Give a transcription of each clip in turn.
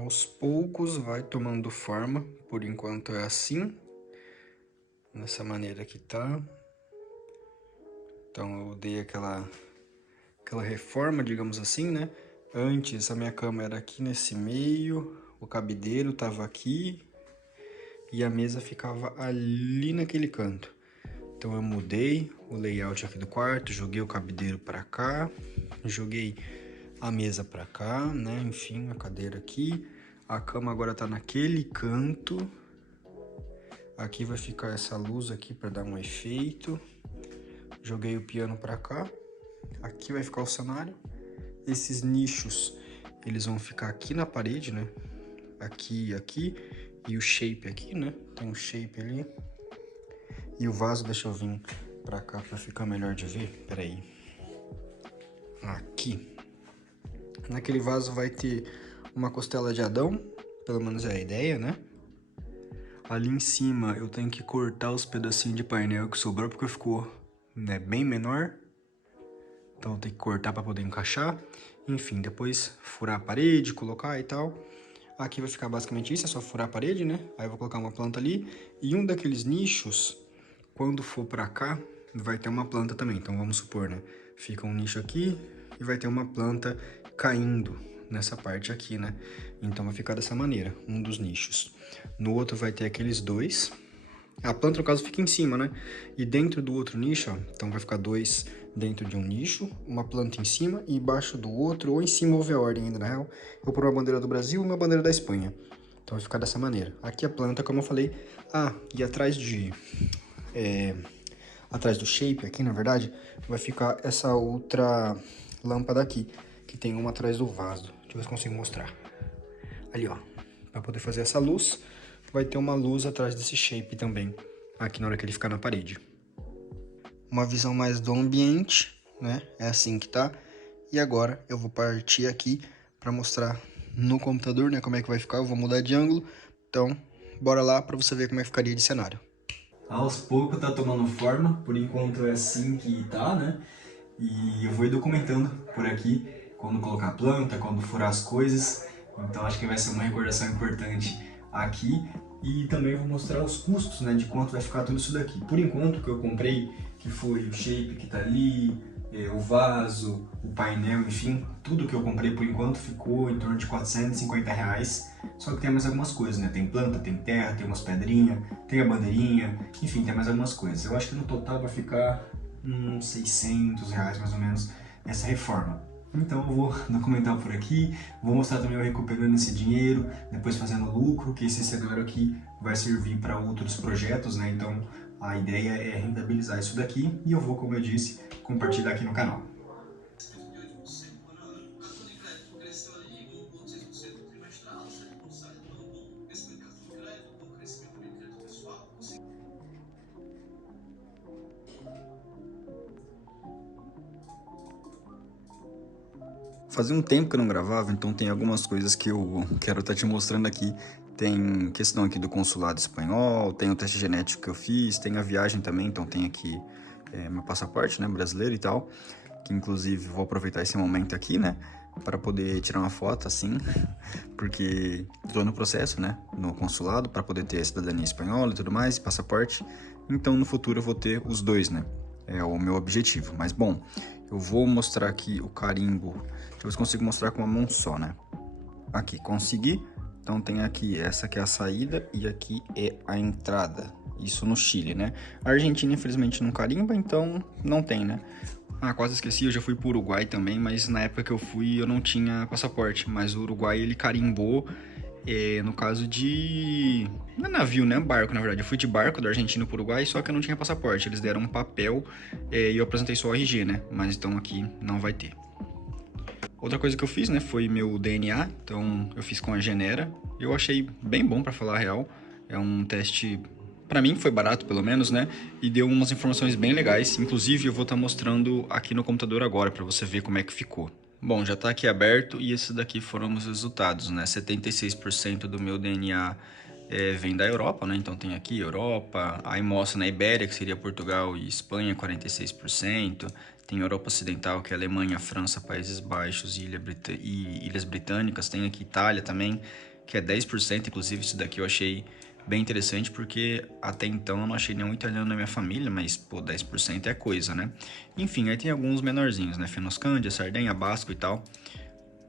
Aos poucos vai tomando forma, por enquanto é assim, dessa maneira que tá. Então eu dei aquela reforma, digamos assim, né? Antes a minha cama era aqui nesse meio, o cabideiro tava aqui e a mesa ficava ali naquele canto. Então eu mudei o layout aqui do quarto, joguei o cabideiro pra cá, joguei a mesa pra cá, né? Enfim, a cadeira aqui. A cama agora tá naquele canto. Aqui vai ficar essa luz aqui para dar um efeito. Joguei o piano para cá. Aqui vai ficar o cenário. Esses nichos, eles vão ficar aqui na parede, né? Aqui e aqui. E o shape aqui, né? Tem um shape ali. E o vaso, deixa eu vir para cá para ficar melhor de ver. Pera aí. Aqui. Naquele vaso vai ter uma costela de Adão. Pelo menos é a ideia, né? Ali em cima eu tenho que cortar os pedacinhos de painel que sobrou porque ficou, né, bem menor. Então eu tenho que cortar para poder encaixar. Enfim, depois furar a parede, colocar e tal. Aqui vai ficar basicamente isso, é só furar a parede, né? Aí eu vou colocar uma planta ali. E um daqueles nichos, quando for para cá, vai ter uma planta também. Então vamos supor, né? Fica um nicho aqui e vai ter uma planta caindo nessa parte aqui, né? Então vai ficar dessa maneira, um dos nichos. No outro vai ter aqueles dois. A planta, no caso, fica em cima, né? E dentro do outro nicho, ó, então vai ficar dois dentro de um nicho, uma planta em cima e embaixo do outro, ou em cima, vou ver a ordem ainda, na real. Eu vou pôr uma bandeira do Brasil e uma bandeira da Espanha. Então vai ficar dessa maneira. Aqui a planta, como eu falei. Ah, e atrás atrás do shape aqui, na verdade, vai ficar essa outra lâmpada aqui, que tem uma atrás do vaso. Deixa eu ver se consigo mostrar. Ali, ó, para poder fazer essa luz, vai ter uma luz atrás desse shape também, aqui na hora que ele ficar na parede. Uma visão mais do ambiente, né? É assim que tá. E agora eu vou partir aqui para mostrar no computador, né, como é que vai ficar. Eu vou mudar de ângulo. Então, bora lá para você ver como é que ficaria de cenário. Aos poucos tá tomando forma, por enquanto é assim que tá, né? E eu vou ir documentando por aqui, quando colocar a planta, quando furar as coisas. Então acho que vai ser uma recordação importante aqui. E também vou mostrar os custos, né, de quanto vai ficar tudo isso daqui. Por enquanto, o que eu comprei, que foi o shape que tá ali, o vaso, o painel, enfim, tudo que eu comprei por enquanto ficou em torno de R$ 450. Só que tem mais algumas coisas, né? Tem planta, tem terra, tem umas pedrinhas, tem a bandeirinha, enfim, tem mais algumas coisas. Eu acho que no total vai ficar uns R$ 600 mais ou menos essa reforma. Então eu vou documentar por aqui, vou mostrar também eu recuperando esse dinheiro, depois fazendo lucro, que esse cenário aqui vai servir para outros projetos, né? Então a ideia é rentabilizar isso daqui e eu vou, como eu disse, compartilhar aqui no canal. Fazia um tempo que eu não gravava, então tem algumas coisas que eu quero estar te mostrando aqui. Tem questão aqui do consulado espanhol, tem o teste genético que eu fiz, tem a viagem também, então tem aqui meu passaporte, né, brasileiro e tal. Que inclusive vou aproveitar esse momento aqui, né, para poder tirar uma foto assim, porque estou no processo, né, no consulado, para poder ter a cidadania espanhola e tudo mais, passaporte. Então no futuro eu vou ter os dois, né, é o meu objetivo. Mas bom, eu vou mostrar aqui o carimbo, deixa eu ver se consigo mostrar com uma mão só, né. Aqui, consegui. Então tem aqui, essa que é a saída e aqui é a entrada. Isso no Chile, né? A Argentina, infelizmente, não carimba, então não tem, né? Ah, quase esqueci, eu já fui pro Uruguai também, mas na época que eu fui eu não tinha passaporte. Mas o Uruguai, ele carimbou, no caso de... Não é navio, né? Barco, na verdade. Eu fui de barco da Argentina pro Uruguai, só que eu não tinha passaporte. Eles deram um papel e eu apresentei só o RG, né? Mas então aqui não vai ter. Outra coisa que eu fiz, né, foi meu DNA, então eu fiz com a Genera. Eu achei bem bom, pra falar a real. É um teste, pra mim foi barato pelo menos, né, e deu umas informações bem legais. Inclusive eu vou estar mostrando aqui no computador agora pra você ver como é que ficou. Bom, já tá aqui aberto e esses daqui foram os resultados, né, 76% do meu DNA vem da Europa, né? Então tem aqui Europa, aí mostra na Ibéria, que seria Portugal e Espanha, 46%. tem Europa Ocidental, que é Alemanha, França, Países Baixos e Ilhas Britânicas. Tem aqui Itália também, que é 10%. Inclusive, isso daqui eu achei bem interessante, porque até então eu não achei nenhum italiano na minha família, mas, pô, 10% é coisa, né? Enfim, aí tem alguns menorzinhos, né? Fennoscândia, Sardenha, Basco e tal.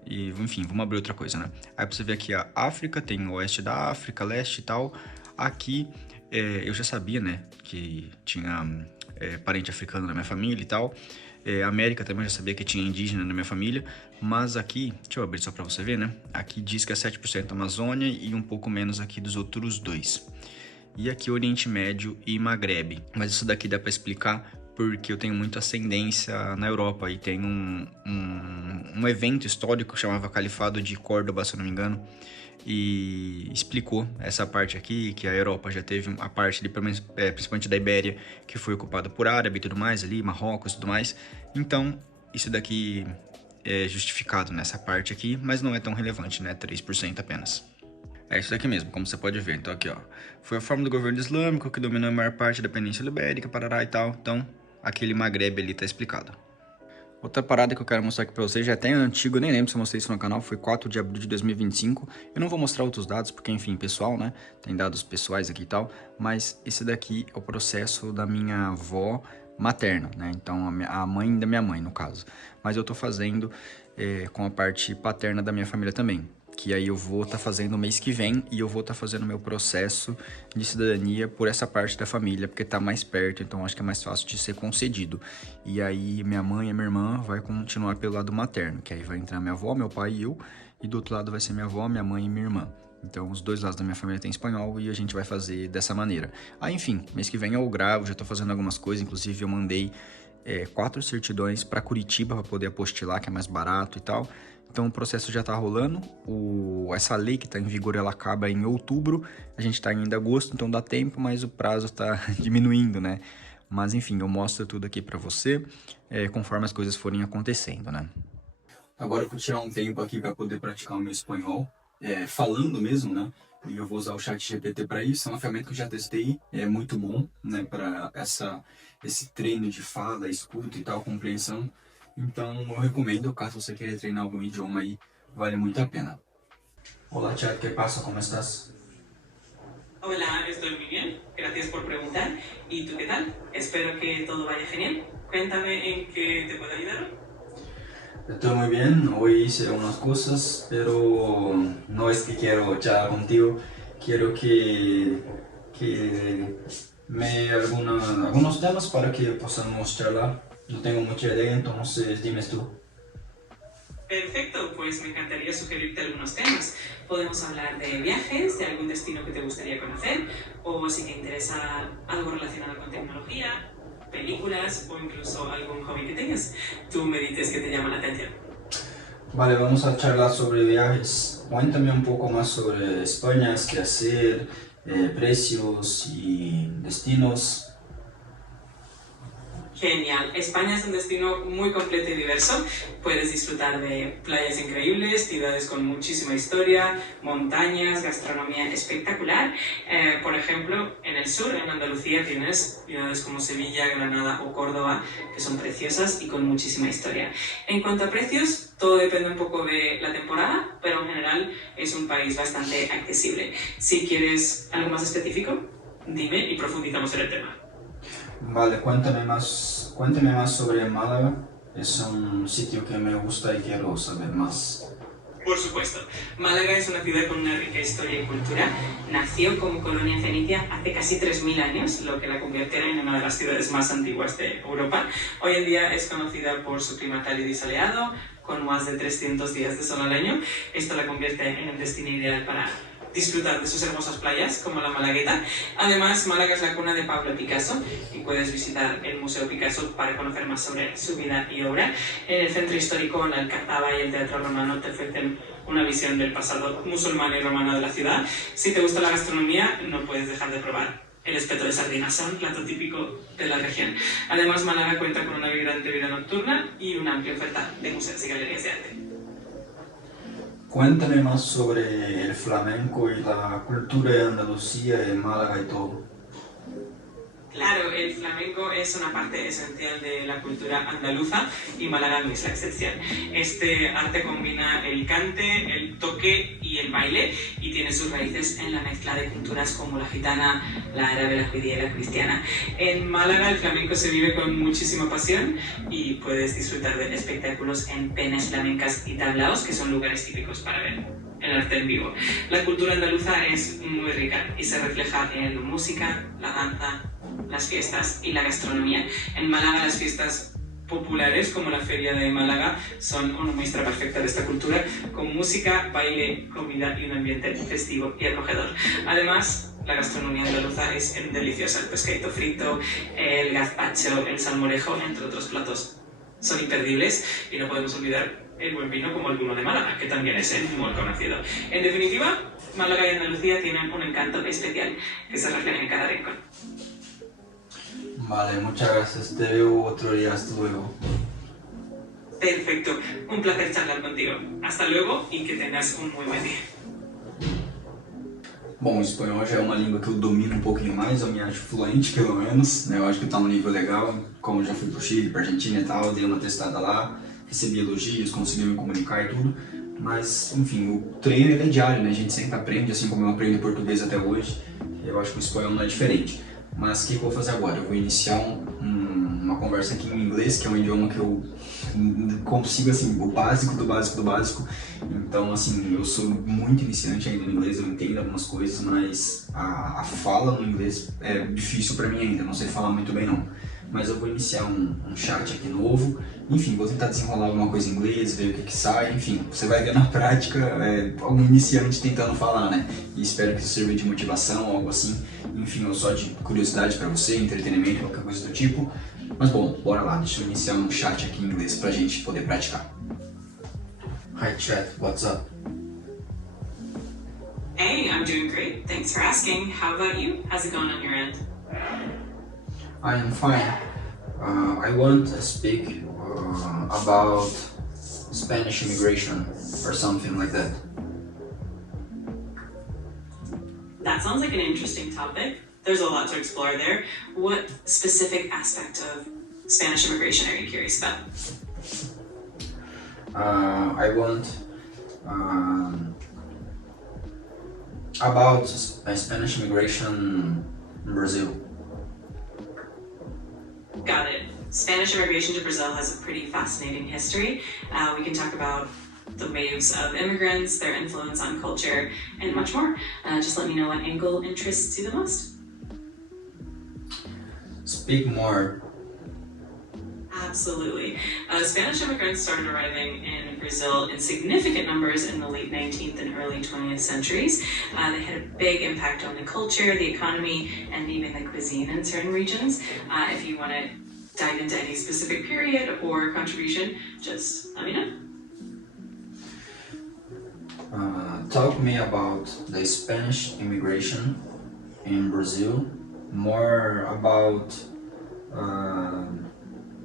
E, enfim, vamos abrir outra coisa, né? Aí pra você ver aqui a África, tem o oeste da África, leste e tal. Aqui, eu já sabia, né, que tinha parente africano na minha família e tal. América também eu já sabia que tinha indígena na minha família. Mas aqui, deixa eu abrir só pra você ver, né? Aqui diz que é 7% Amazônia e um pouco menos aqui dos outros dois. E aqui Oriente Médio e Maghreb. Mas isso daqui dá para explicar porque eu tenho muita ascendência na Europa e tem um evento histórico que chamava Califado de Córdoba, se eu não me engano, e explicou essa parte aqui, que a Europa já teve a parte ali, principalmente da Ibéria, que foi ocupada por árabe e tudo mais ali, Marrocos e tudo mais. Então, isso daqui é justificado nessa parte aqui, mas não é tão relevante, né? 3% apenas. É isso daqui mesmo, como você pode ver. Então aqui, ó, foi a forma do governo islâmico que dominou a maior parte da Península Ibérica, Parará e tal. Então, aquele Maghreb ali tá explicado. Outra parada que eu quero mostrar aqui pra vocês, já é até antigo, eu nem lembro se eu mostrei isso no canal, foi 4 de abril de 2025. Eu não vou mostrar outros dados, porque enfim, pessoal, né, tem dados pessoais aqui e tal, mas esse daqui é o processo da minha avó materna, né, então a mãe da minha mãe, no caso. Mas eu tô fazendo com a parte paterna da minha família também, que aí eu vou estar fazendo mês que vem e eu vou estar fazendo meu processo de cidadania por essa parte da família, porque tá mais perto, então acho que é mais fácil de ser concedido. E aí minha mãe e minha irmã vai continuar pelo lado materno, que aí vai entrar minha avó, meu pai e eu, e do outro lado vai ser minha avó, minha mãe e minha irmã. Então os dois lados da minha família tem espanhol e a gente vai fazer dessa maneira. Aí enfim, mês que vem eu gravo, já tô fazendo algumas coisas, inclusive eu mandei 4 certidões para Curitiba para poder apostilar, que é mais barato e tal. Então o processo já está rolando, essa lei que está em vigor ela acaba em outubro, a gente está ainda em agosto, então dá tempo, mas o prazo está diminuindo, né? Mas enfim, eu mostro tudo aqui para você, conforme as coisas forem acontecendo, né? Agora eu vou tirar um tempo aqui para poder praticar o meu espanhol, falando mesmo, né? E eu vou usar o ChatGPT para isso, é uma ferramenta que eu já testei, é muito bom, né? Para esse treino de fala, escuta e tal, compreensão. Então eu recomendo, caso você queira treinar algum idioma aí, vale muito a pena. Olá, Chad, ¿qué pasa? ¿Cómo estás? Hola, estoy muy bien. Gracias por preguntar. ¿Y tú qué tal? Espero que todo vaya genial. Cuéntame en qué te puedo ayudar hoy. Estoy muy bien, hoy hice unas cosas, pero no es que quiero charlar contigo, quiero que me algunos temas para que podamos charlar. No tengo mucha idea, entonces dime tú. Perfecto, pues me encantaría sugerirte algunos temas. Podemos hablar de viajes, de algún destino que te gustaría conocer, o si te interesa algo relacionado con tecnología, películas o incluso algún hobby que tengas. Tú me dices que te llama la atención. Vale, vamos a charlar sobre viajes. Cuéntame un poco más sobre España, qué hacer, precios y destinos. Genial. España es un destino muy completo y diverso. Puedes disfrutar de playas increíbles, ciudades con muchísima historia, montañas, gastronomía espectacular. Por ejemplo, en el sur, en Andalucía, tienes ciudades como Sevilla, Granada o Córdoba, que son preciosas y con muchísima historia. En cuanto a precios, todo depende un poco de la temporada, pero en general es un país bastante accesible. Si quieres algo más específico, dime y profundizamos en el tema. Vale, cuéntame más sobre Málaga. Es un sitio que me gusta y quiero saber más. Por supuesto. Málaga es una ciudad con una rica historia y cultura. Nació como colonia fenicia hace casi 3000 años, lo que la convirtió en una de las ciudades más antiguas de Europa. Hoy en día es conocida por su clima cálido y soleado, con más de 300 días de sol al año. Esto la convierte en un destino ideal para disfrutar de sus hermosas playas, como la Malagueta. Además, Málaga es la cuna de Pablo Picasso y puedes visitar el Museo Picasso para conocer más sobre su vida y obra. En el centro histórico, la Alcazaba y el Teatro Romano te ofrecen una visión del pasado musulmán y romano de la ciudad. Si te gusta la gastronomía, no puedes dejar de probar el espeto de sardinas, un plato típico de la región. Además, Málaga cuenta con una vibrante vida nocturna y una amplia oferta de museos y galerías de arte. Cuéntame más sobre el flamenco y la cultura de Andalucía, de Málaga y todo. Claro, el flamenco es una parte esencial de la cultura andaluza y Málaga no es la excepción. Este arte combina el cante, el toque y el baile y tiene sus raíces en la mezcla de culturas como la gitana, la árabe, la judía y la cristiana. En Málaga el flamenco se vive con muchísima pasión y puedes disfrutar de espectáculos en peñas flamencas y tablaos, que son lugares típicos para ver el arte en vivo. La cultura andaluza es muy rica y se refleja en la música, la danza, las fiestas y la gastronomía. En Málaga las fiestas populares como la Feria de Málaga son una muestra perfecta de esta cultura, con música, baile, comida y un ambiente festivo y acogedor. Además, la gastronomía andaluza es deliciosa: el pescadito frito, el gazpacho, el salmorejo, entre otros platos. Son imperdibles y no podemos olvidar el buen vino como el vino de Málaga, que también es muy conocido. En definitiva, Málaga y Andalucía tienen un encanto especial que se refleja en cada rincón. Vale, muchas gracias. Te veo otro día. Hasta luego. Perfecto, un placer charlar contigo. Hasta luego e que tenhas um muito bom dia. Bom, o espanhol já é uma língua que eu domino um pouquinho mais, eu me acho fluente pelo menos, né? Eu acho que tá num nível legal, como eu já fui pro Chile, pra Argentina e tal, dei uma testada lá, recebi elogios, consegui me comunicar e tudo, mas enfim, o treino ele é diário, né? A gente sempre aprende, assim como eu aprendo português até hoje, eu acho que o espanhol não é diferente. Mas o que eu vou fazer agora? Eu vou iniciar uma conversa aqui em inglês, que é um idioma que eu consigo, assim, o básico do básico do básico. Então, assim, eu sou muito iniciante ainda no inglês, eu entendo algumas coisas, mas a fala no inglês é difícil pra mim ainda, não sei falar muito bem não. Mas eu vou iniciar um chat aqui novo, enfim, vou tentar desenrolar alguma coisa em inglês, ver o que sai, enfim, você vai ver na prática algum iniciante tentando falar, né? E espero que isso sirva de motivação, algo assim, enfim, ou só de curiosidade pra você, entretenimento, qualquer coisa do tipo. Mas bom, bora lá, deixa eu iniciar um chat aqui em inglês pra gente poder praticar. Hi chat, what's up? Hey, I'm doing great. Thanks for asking. How about you? How's it going on your end? I am fine. I want to speak about Spanish immigration or something like that. That sounds like an interesting topic. There's a lot to explore there. What specific aspect of Spanish immigration are you curious about? I want about Spanish immigration in Brazil. Got it. Spanish immigration to Brazil has a pretty fascinating history. We can talk about the waves of immigrants, their influence on culture, and much more. Just let me know what angle interests you the most. Speak more. Absolutely. Spanish immigrants started arriving in Brazil in significant numbers in the late 19th and early 20th centuries. They had a big impact on the culture, the economy, and even the cuisine in certain regions. If you want to dive into any specific period or contribution, just let me know. Talk to me about the Spanish immigration in Brazil, more about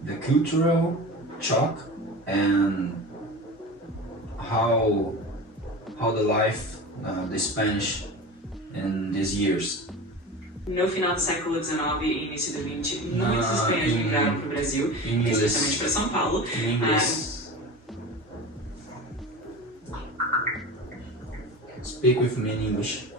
the cultural shock and how the life the Spanish in these years. No final do século XIX e início do XX, muitos espanhóis migraram para o Brasil, especialmente para São Paulo. Speak with me in English.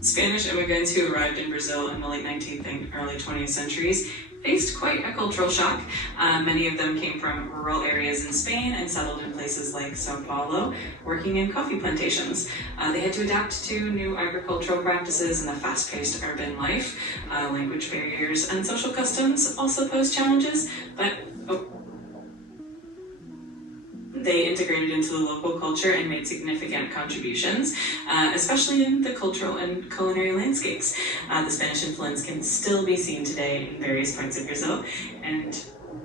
Spanish immigrants who arrived in Brazil in the late 19th and early 20th centuries faced quite a cultural shock. Many of them came from rural areas in Spain and settled in places like Sao Paulo, working in coffee plantations. They had to adapt to new agricultural practices and the fast-paced urban life. Language barriers and social customs also posed challenges, but they integrated into the local culture and made significant contributions, especially in the cultural and culinary landscapes. The Spanish influence can still be seen today in various parts of Brazil, and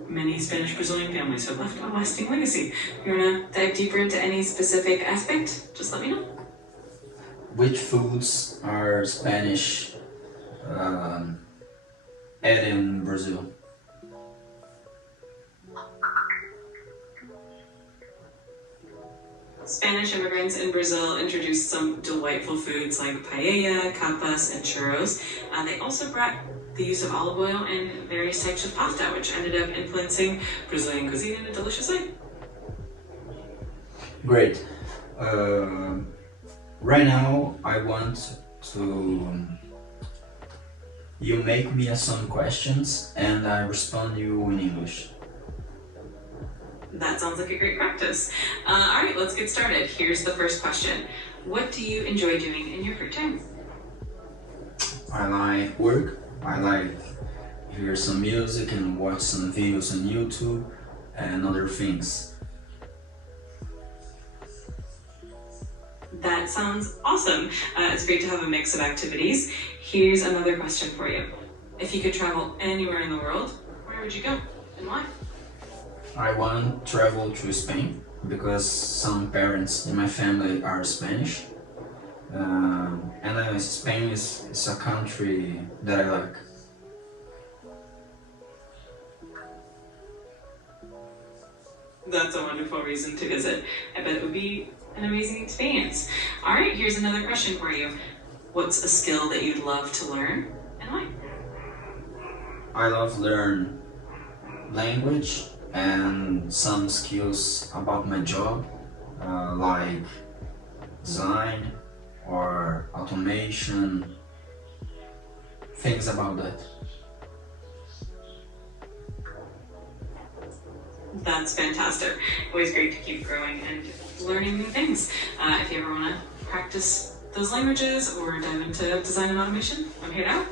many Spanish Brazilian families have left a lasting legacy. If you want to dive deeper into any specific aspect, just let me know. Which foods are Spanish added in Brazil? Spanish immigrants in Brazil introduced some delightful foods like paella, capas, and churros. They also brought the use of olive oil and various types of pasta, which ended up influencing Brazilian cuisine in a delicious way. Great. Right now, I want to you make me some questions and I respond you in English. That sounds like a great practice. All right, let's get started. Here's the first question. What do you enjoy doing in your free time? I like work. I like hear some music and watch some videos on YouTube and other things. That sounds awesome. It's great to have a mix of activities. Here's another question for you. If you could travel anywhere in the world, where would you go and why? I want to travel to Spain because some parents in my family are Spanish. And Spain is a country that I like. That's a wonderful reason to visit. I bet it would be an amazing experience. All right, here's another question for you. What's a skill that you'd love to learn and why? I love learn language and some skills about my job, like design or automation, things about that. That's fantastic. Always great to keep growing and learning new things. If you ever want to practice those languages or dive into design and automation, I'm here to help.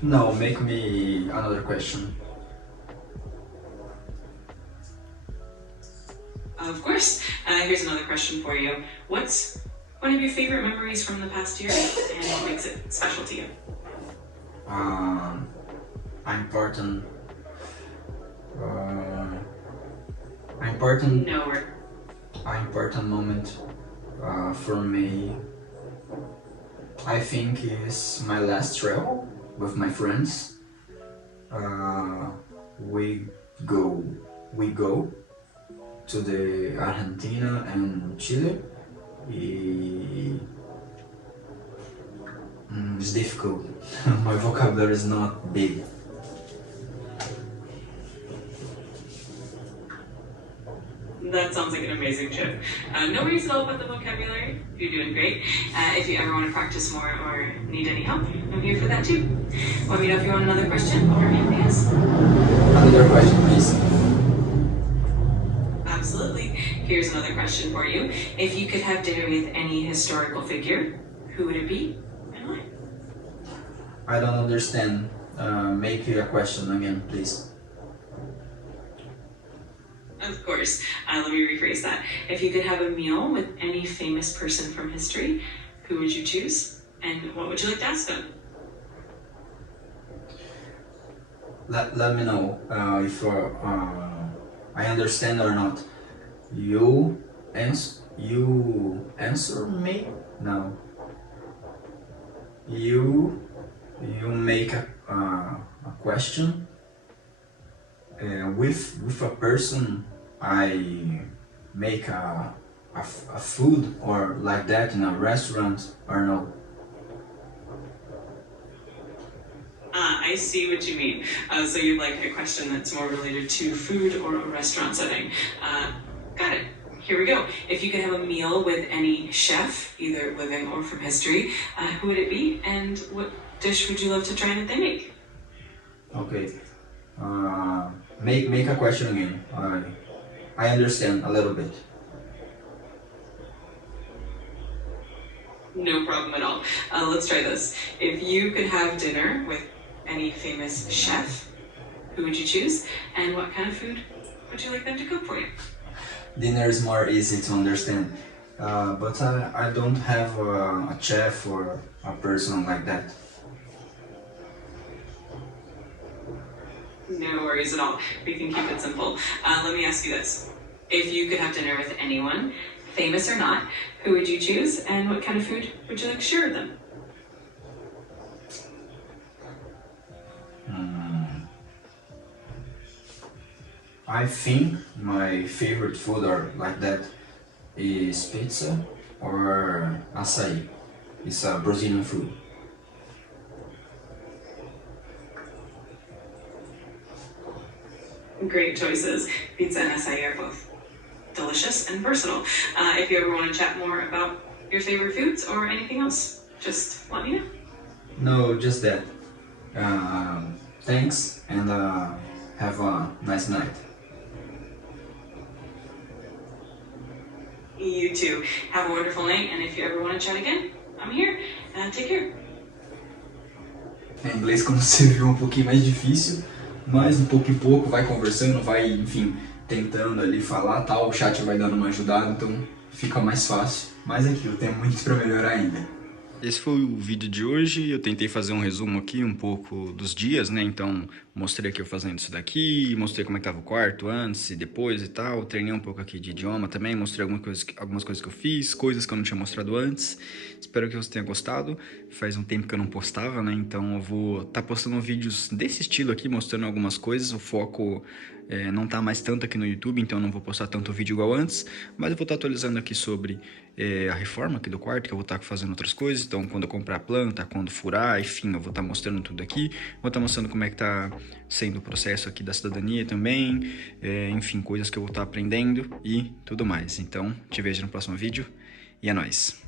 No, make me another question. Of course. Here's another question for you. What's one of your favorite memories from the past year and what makes it special to you? Important. No, we're An important moment for me, I think, is my last travel with my friends. We go to the Argentina and Chile. It's difficult. My vocabulary is not big. That sounds like an amazing trip. No worries at all about the vocabulary. You're doing great. If you ever want to practice more or need any help, I'm here for that too. Let me know if you want another question or anything else. Another question, please. Absolutely. Here's another question for you. If you could have dinner with any historical figure, who would it be and why? I don't understand. Make a question again, please. Of course. Let me rephrase that. If you could have a meal with any famous person from history, who would you choose? And what would you like to ask them? Let me know if I understand or not. You answer me now. You make a question with a person. I make a food or like that in a restaurant or no? I see what you mean. So you'd like a question that's more related to food or a restaurant setting. Got it. Here we go. If you could have a meal with any chef, either living or from history, who would it be? And what dish would you love to try that they make? Okay. Make a question again. I understand a little bit. No problem at all. Let's try this. If you could have dinner with any famous chef, who would you choose? And what kind of food would you like them to cook for you? Dinner is more easy to understand, but I don't have a chef or a person like that. No worries at all. We can keep it simple. Let me ask you this. If you could have dinner with anyone, famous or not, who would you choose and what kind of food would you like to share with them? I think my favorite food are like that. is pizza or açaí. It's a Brazilian food. Great choices. Pizza and acai are both delicious and versatile. If you ever want to chat more about your favorite foods or anything else, just let me know. No, just that. Thanks and have a nice night. You too. Have a wonderful night, and if you ever want to chat again, I'm here. Take care. Em inglês, como você viu, um pouquinho mais difícil, mas um pouco em pouco vai conversando, vai, enfim, tentando ali falar, tal, o chat vai dando uma ajudada, então fica mais fácil. Mas aqui, eu tenho muito para melhorar ainda. Esse foi o vídeo de hoje, eu tentei fazer um resumo aqui um pouco dos dias, né, então mostrei aqui eu fazendo isso daqui, mostrei como é que tava o quarto antes e depois e tal, treinei um pouco aqui de idioma também, mostrei algumas coisas que eu fiz, coisas que eu não tinha mostrado antes. Espero que você tenha gostado, faz um tempo que eu não postava, né, então eu vou estar postando vídeos desse estilo aqui, mostrando algumas coisas, o foco não tá mais tanto aqui no YouTube, então eu não vou postar tanto vídeo igual antes, mas eu vou estar atualizando aqui sobre a reforma aqui do quarto, que eu vou estar fazendo outras coisas, então quando eu comprar planta, quando furar, enfim, eu vou estar mostrando tudo aqui, vou estar mostrando como é que tá sendo o processo aqui da cidadania também, enfim, coisas que eu vou estar aprendendo e tudo mais. Então, te vejo no próximo vídeo e é nóis!